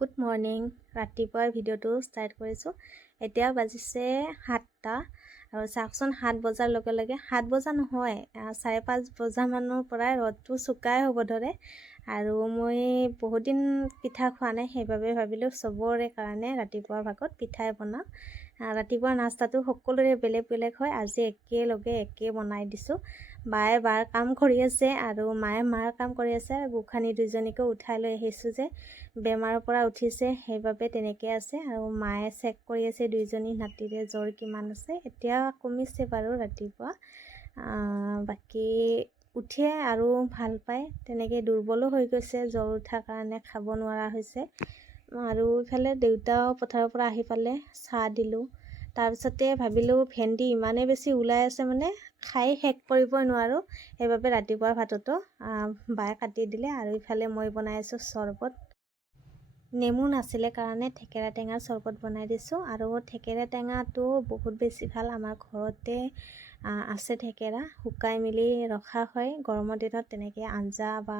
Good morning. ৰাতিপুৱাৰ ভিডিঅ'টো start কৰিছোঁ। এতিয়া বাজিছে 7টা আৰু চাওকচোন 7 বজাৰ লগে লগে 7 বজা নহয় 5:30 বজামানৰ পৰাই ৰ'দটো চোকাই হ'ব ধৰে আৰু মই বহুত দিন পিঠা খোৱা নাই, সেইবাবে ভাবিলোঁ চবৰে কাৰণে ৰাতিপুৱাৰ ভাগত পিঠাই বনাওঁ। ৰাতিপুৱাৰ নাস্তাটো সকলোৰে বেলেগ বেলেগ হয়, আজি একে বনাই দিছোঁ। বায়ে বাৰ কাম কৰি আছে আৰু মায়ে মাৰ কাম কৰি আছে। গোসাঁনী দুজনীকো উঠাই লৈ আহিছোঁ যে বেমাৰৰ পৰা উঠিছে, সেইবাবে তেনেকৈ আছে। আৰু মায়ে চেক কৰি আছে দুইজনী নাতিৰে জ্বৰ কিমান আছে। এতিয়া কমিছে বাৰু ৰাতিপুৱা, বাকী উঠিয়ে আৰু ভাল পায়, তেনেকৈ দুৰ্বলো হৈ গৈছে জ্বৰ উঠাৰ কাৰণে, খাব নোৱাৰা হৈছে। আৰু ইফালে দেউতাও পথাৰৰ পৰা আহি পালে, চাহ দিলোঁ। তাৰপিছতে ভাবিলোঁ ভেন্দি ইমানেই বেছি ওলাই আছে মানে খাই শেষ কৰিবই নোৱাৰোঁ, সেইবাবে ৰাতিপুৱাৰ ভাততো বায়ে কাটি দিলে। আৰু ইফালে মই বনাই আছোঁ চৰবত। নেমু নাছিলে কাৰণে থেকেৰা টেঙাৰ চৰবত বনাই দিছোঁ। আৰু থেকেৰা টেঙাটো বহুত বেছি ভাল, আমাৰ ঘৰতে আছে থেকেৰা, শুকাই মেলি ৰখা হয়। গৰমৰ দিনত তেনেকৈ আঞ্জা বা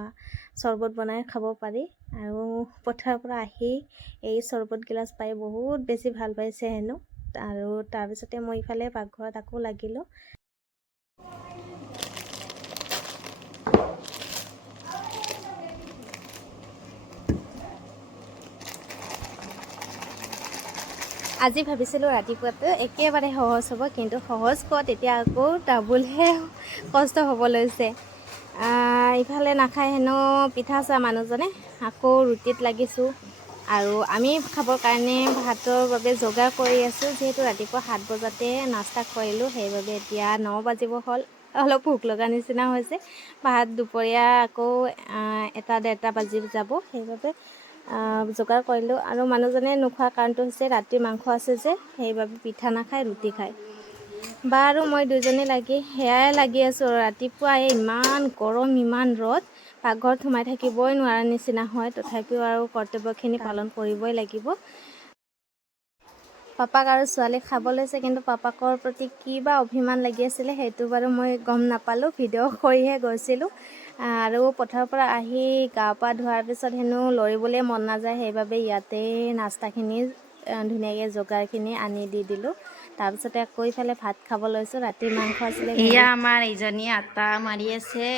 চৰবত বনাই খাব পাৰি। আৰু পথাৰৰ পৰা আহি এই চৰবত গিলাচ পাই বহুত বেছি ভাল পাইছে হেনো। আৰু তাৰপিছতে মই ইফালে পাকঘৰত আকৌ লাগিলোঁ। আজি ভাবিছিলোঁ ৰাতিপুৱাটো একেবাৰে সহজ হ'ব, কিন্তু সহজ ক'ত, এতিয়া আকৌ ডাবুলহে কষ্ট হ'ব লৈছে। ইফালে নাখায় হেনো পিঠা চা মানুহজনে, আকৌ ৰুটিত লাগিছোঁ। আৰু আমি খাবৰ কাৰণে ভাতৰ বাবে যোগাৰ কৰি আছোঁ। যিহেতু ৰাতিপুৱা 7 বজাতে নাস্তা কৰিলোঁ, সেইবাবে এতিয়া 9 বাজিব হ'ল। অলপ ভোক লগা নিচিনা হৈছে। ভাত দুপৰীয়া আকৌ 1-1:30 বাজি যাব, সেইবাবে যোগাৰ কৰিলোঁ। আৰু মানুহজনে নোখোৱাৰ কাৰণটো হৈছে ৰাতিৰ মাংস আছে যে, সেইবাবে পিঠা নাখায়, ৰুটি খায়। বা আৰু মই দুজনী সেয়াই লাগি আছোঁ। ৰাতিপুৱা ইমান গৰম, ইমান ৰ'দ, পাকঘৰত সোমাই থাকিবই নোৱাৰা নিচিনা হয়। তথাপিও আৰু কৰ্তব্যখিনি পালন কৰিবই লাগিব। পাপাক আৰু ছোৱালীক খাব লৈছে, কিন্তু পাপাকৰ প্ৰতি কি বা অভিমান লাগি আছিলে সেইটো বাৰু মই গম নাপালোঁ, ভিডিঅ' কৰিহে গৈছিলোঁ। আৰু পথাৰৰ পৰা আহি গা পা ধোৱাৰ পিছত হেনো লৰিবলৈ মন নাযায়, সেইবাবে ইয়াতে নাস্তাখিনি ধুনীয়াকৈ যোগাৰখিনি আনি দি দিলোঁ। তাৰপিছতে আকৌ ইফালে ভাত খাব লৈছোঁ। ৰাতিৰ মাংস আছিলে। এয়া আমাৰ এইজনী আটা মাৰি আছে।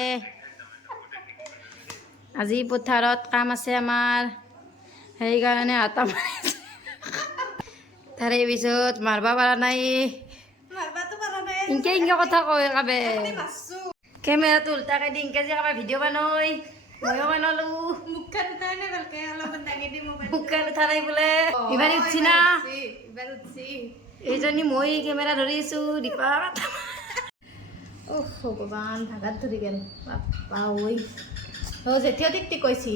আজি পথাৰত কাম আছে আমাৰ, সেইকাৰণে আটা মাৰি আছে। তাৰে পিছত মাৰবা পৰা নাই, ইনকে কথা কয় কাবে। কেমেৰাটো উল্টাকে দি ইনকে যে কাবাৰ ভিডিঅ' বনাই, ময়ো বনালোঁ। মুখখন উঠা নাই বোলে, এইবাৰ উঠছি না। এইজনী মই কেমেৰা ধৰি আছোঁ, দীপা ভগৱান ভাগাত ধৰি গেল বাপ্পা ঐ। যেতিয়া টিক কৈছি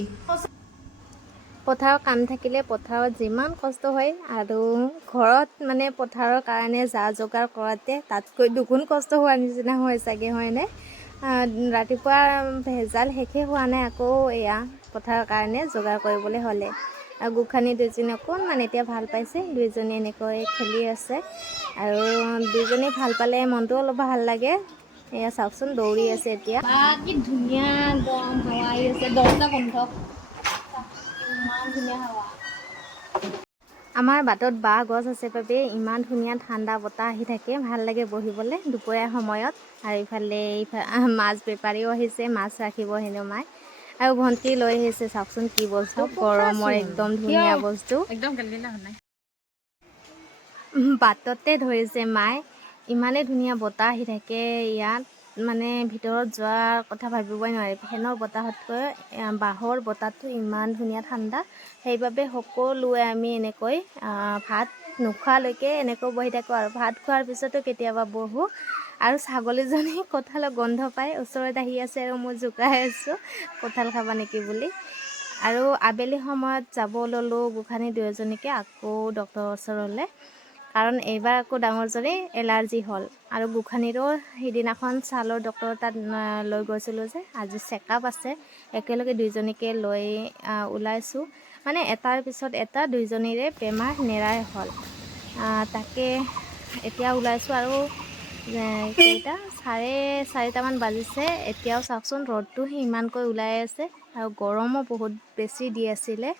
পথাৰৰ কাম থাকিলে পথাৰত যিমান কষ্ট হয়, আৰু ঘৰত মানে পথাৰৰ কাৰণে যা যোগাৰ কৰাতে তাতকৈ দুগুণ কষ্ট হোৱাৰ নিচিনা হয় চাগে, হয়নে? ৰাতিপুৱা ভেজাল শেষে হোৱা নাই, আকৌ এয়া পথাৰৰ কাৰণে যোগাৰ কৰিবলৈ হ'লে। আৰু গোসাঁনী দুজনী অকণমান এতিয়া ভাল পাইছে, দুইজনী এনেকৈ খেলি আছে। আৰু দুইজনী ভাল পালে মনটো অলপ ভাল লাগে। এয়া চাওকচোন দৌৰি আছে এতিয়া। কি ধুনীয়া একদম হাৱা আহি আছে, দৰ্জা বন্ধ। ইমান ধুনীয়া হাৱা। আমাৰ বাটত বাঁহ গছ আছে বাবে ইমান ধুনীয়া ঠাণ্ডা বতাহ আহি থাকে, ভাল লাগে বহিবলৈ দুপৰীয়া সময়ত। আৰু ইফালে মাছ বেপাৰীও আহিছে, মাছ ৰাখিব হেনো মায়ে। আৰু ভণ্টি লৈ আহিছে, চাওকচোন কি বস্তু, গৰমৰ একদম ধুনীয়া বস্তু। বাটতে ধৰিছে মায়ে। ইমানেই ধুনীয়া বতাহ আহি থাকে ইয়াত, মানে ভিতৰত যোৱাৰ কথা ভাবিবই নোৱাৰি। ফেনৰ বতাহতকৈ বাঁহৰ বতাহটো ইমান ধুনীয়া ঠাণ্ডা, সেইবাবে সকলোৱে আমি এনেকৈ ভাত নোখোৱালৈকে এনেকৈ বহি থাকোঁ। আৰু ভাত খোৱাৰ পিছতো কেতিয়াবা বহোঁ। আৰু ছাগলীজনী কঁঠালৰ গোন্ধ পাই ওচৰত আহি আছে, আৰু মই জোকাই আছোঁ কঁঠাল খাবা নেকি বুলি। আৰু আবেলি সময়ত যাব ল'লোঁ গোসাঁনী দুয়োজনীকে আকৌ ডক্তৰৰ ওচৰলৈ, কাৰণ এইবাৰ আকৌ ডাঙৰজনী এলাৰ্জি হ'ল। আৰু গোসাঁনীৰো সিদিনাখন ছালৰ ডক্তৰৰ তাত লৈ গৈছিলোঁ যে, আজি চেকআপ আছে। একেলগে দুইজনীকে লৈ ওলাইছোঁ, মানে এটাৰ পিছত এটা দুইজনীৰে বেমাৰ নেৰাই হ'ল। তাকে এতিয়া ওলাইছোঁ। আৰু কেইটা 4:30মান বাজিছে, এতিয়াও চাওকচোন ৰ'দটো ইমানকৈ ওলাই আছে, আৰু গৰমো বহুত বেছি দি আছিলে।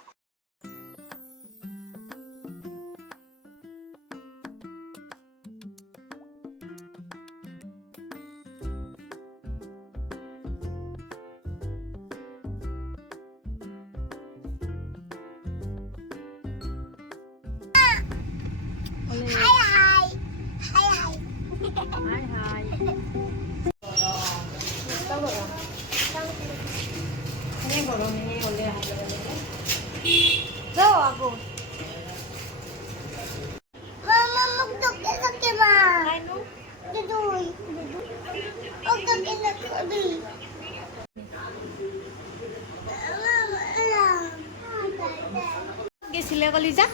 যাও আকৌ Mama, magdugtog sa kima. Duduy. Huwag ka kinakabi. Mama, alam. গৈছিলে কলিজা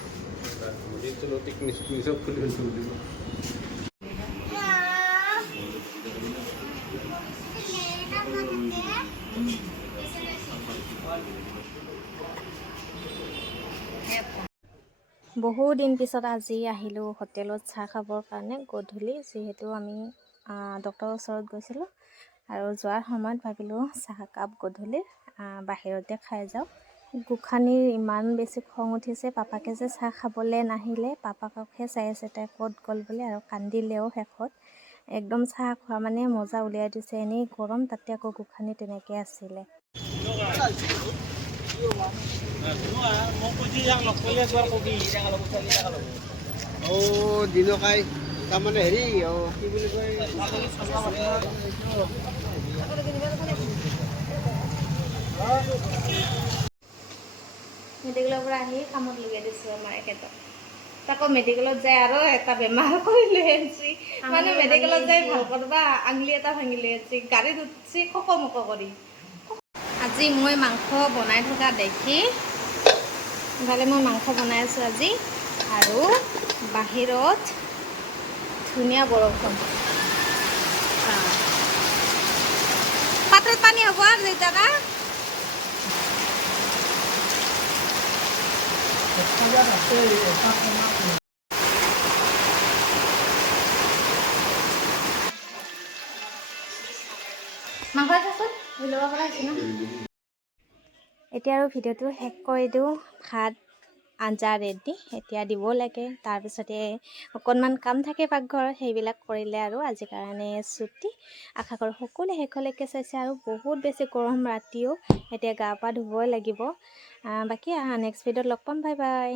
বহু দিন পিছত আজি আহিলোঁ হোটেলত চাহ খাবৰ কাৰণে গধূলি, যিহেতু আমি ডক্টৰৰ ওচৰত গৈছিলোঁ আৰু যোৱাৰ সময়ত ভাবিলোঁ চাহ কাপ গধূলি বাহিৰতে খাই যাওঁ। গোসাঁনীৰ ইমান বেছি খং উঠিছে, পাপাকে যে চাহ খাবলৈ নাহিলে, পাপাকহে চাই আছে তাই ক'ত গ'ল বুলি, আৰু কান্দিলেও শেষত। একদম চাহ খোৱা মানে মজা উলিয়াই দিছে, এনেই গৰম, তাতে আকৌ গোসাঁনী তেনেকৈ আছিলে। দিনকাই তাৰমানে হেৰি কি বুলি কয় মেডিকেলৰ পৰা আহি কামত লগাই দিছোঁ আমাৰ এখেতক। তাকো মেডিকেলত যাই আৰু এটা বেমাৰ কৰি লৈ আনিছি, মানে মেডিকেলত যাই ভাল কৰবা আঙুলি এটা ভাঙি লৈ আনিছি, গাড়ীত উঠছি খকমক কৰি। আজি মই মাংস বনাই থকা দেখি ইফালে মই মাংস বনাই আছোঁ আজি, আৰু বাহিৰত ধুনীয়া বৰষুণ। পাত্ৰত পানী হ'ব আৰু দেউতাকা মাংস চাচোন ল'ব পৰা হৈছে ন। এতিয়া আৰু ভিডিঅ'টো শেষ কৰি দিওঁ। ভাত আঞ্জা ৰেডি, এতিয়া দিব লাগে। তাৰপিছতে অকণমান কাম থাকে পাকঘৰত, সেইবিলাক কৰিলে আৰু আজিৰ কাৰণে ছুটি। আশা কৰোঁ সকলোৱে শেষলৈকে চাইছে, আৰু বহুত বেছি গৰম ৰাতিও, এতিয়া গা পা ধুবই লাগিব। বাকী নেক্সট ভিডিঅ'ত লগ পাম, বাই বাই।